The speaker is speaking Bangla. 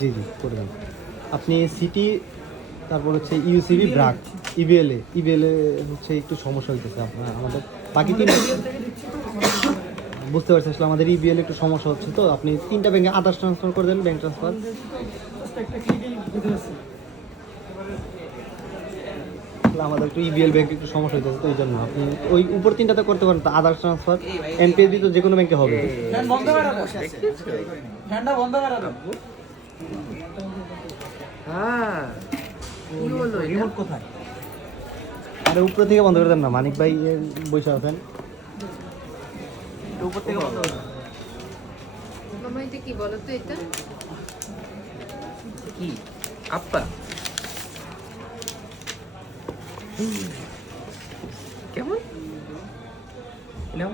জি জি করে দেন। আপনি সিটি, তারপর হচ্ছে ইউসিবি ব্রাক, ইবিএলে হচ্ছে একটু সমস্যা হইতেছে আপনার আমাদের বাকি তিন। বুঝতে পারছি, আসলে আমাদের ইবিএল একটু সমস্যা হচ্ছে, তো আপনি তিনটা ব্যাংকে আদার্স ট্রান্সফার করে দেন, ব্যাংক ট্রান্সফার। আমাদের একটু ইবিএল ব্যাংকে একটু সমস্যা হইতেছে, তো এই জন্য আপনি ওই উপর তিনটাতে করতে পারেন, তো আদার্স ট্রান্সফার এনপিএসবি তো যে কোনো ব্যাংকে হবে। হ্যাঁ কি হলো রিমোট কোথায়? আরে উপর থেকে বন্ধ করে দেন না, মানিক ভাই বসে আছেন, উপর থেকে বন্ধ করো। মামা এটা কি বলো তো এটা? কি আপা কেমন নাও?